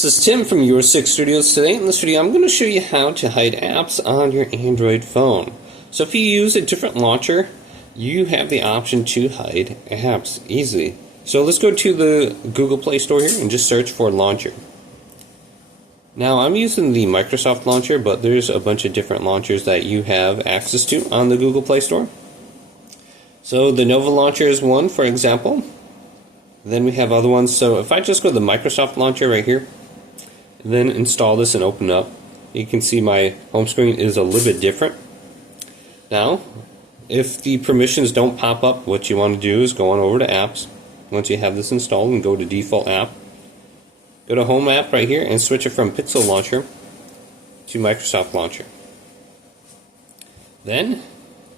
This is Tim from Your Six Studios. Today in this video I'm going to show you how to hide apps on your Android phone. So if you use a different launcher, you have the option to hide apps easily. So let's go to the Google Play Store here and just search for launcher. Now I'm using the Microsoft launcher, but there's a bunch of different launchers that you have access to on the Google Play Store. So the Nova launcher is one, for example. Then we have other ones. So if I just go to the Microsoft launcher right here, and then install this and open up, you can see my home screen is a little bit different. Now, if the permissions don't pop up, what you want to do is go on over to apps. Once you have this installed, and go to default app. Go to home app right here and switch it from Pixel launcher to Microsoft launcher. Then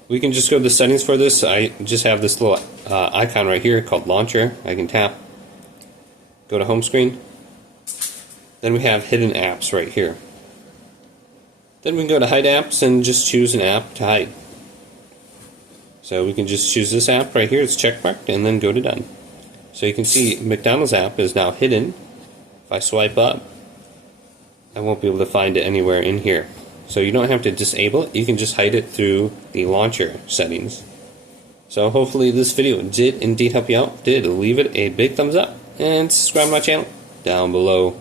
we can just go to the settings for this. I just have this little icon right here called launcher. I can tap, go to home screen. Then we have hidden apps right here. Then we can go to hide apps and just choose an app to hide. So we can just choose this app right here, it's checkmarked, and then go to done. So you can see McDonald's app is now hidden. If I swipe up, I won't be able to find it anywhere in here. So you don't have to disable it, you can just hide it through the launcher settings. So hopefully this video did indeed help you out. Did leave it a big thumbs up and subscribe to my channel down below.